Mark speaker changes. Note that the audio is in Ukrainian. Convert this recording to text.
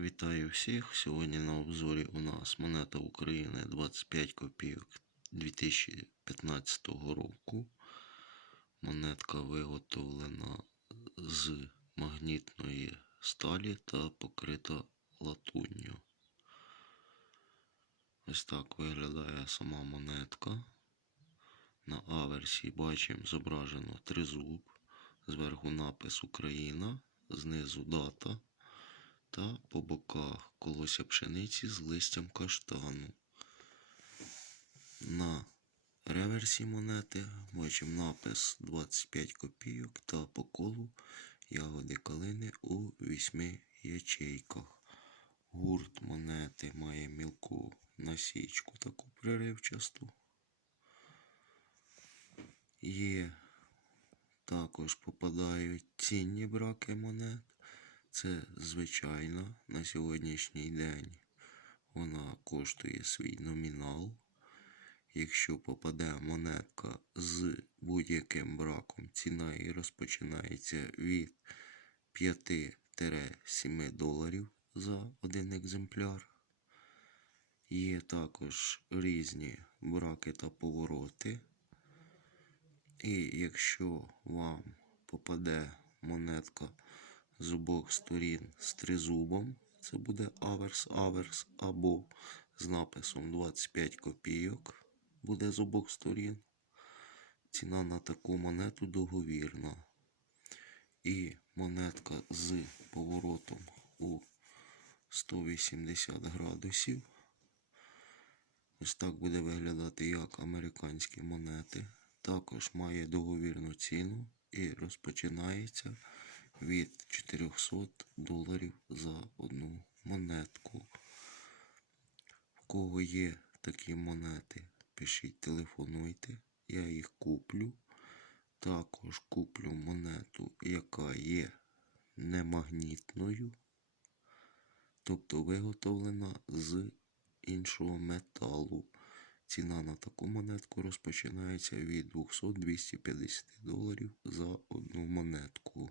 Speaker 1: Вітаю всіх! Сьогодні на обзорі у нас монета України 25 копійок 2015 року. Монетка виготовлена з магнітної сталі та покрита латунню. Ось так виглядає сама монетка. На аверсі бачимо зображено тризуб, зверху напис Україна, знизу дата та по боках колося пшениці з листям каштану. На реверсі монети бачимо напис 25 копійок та по колу ягоди калини у вісьми ячейках. Гурт монети має мілку насічку таку приривчасту. Є також попадають цінні браки монет. Це звичайно на сьогоднішній день вона коштує свій номінал. Якщо попаде монетка з будь-яким браком, ціна її розпочинається від 5-7 доларів за один екземпляр. Є також різні браки та повороти. І якщо вам попаде монетка з обох сторін з тризубом, це буде аверс-аверс, або з написом 25 копійок буде з обох сторін. Ціна на таку монету договірна. І монетка з поворотом у 180 градусів. Ось так буде виглядати як американські монети. Також має договірну ціну і розпочинається від 400 доларів за одну монетку. В кого є такі монети, пишіть, телефонуйте, я їх куплю. Також куплю монету, яка є немагнітною, тобто виготовлена з іншого металу. Ціна на таку монетку розпочинається від 200-250 доларів за одну монетку.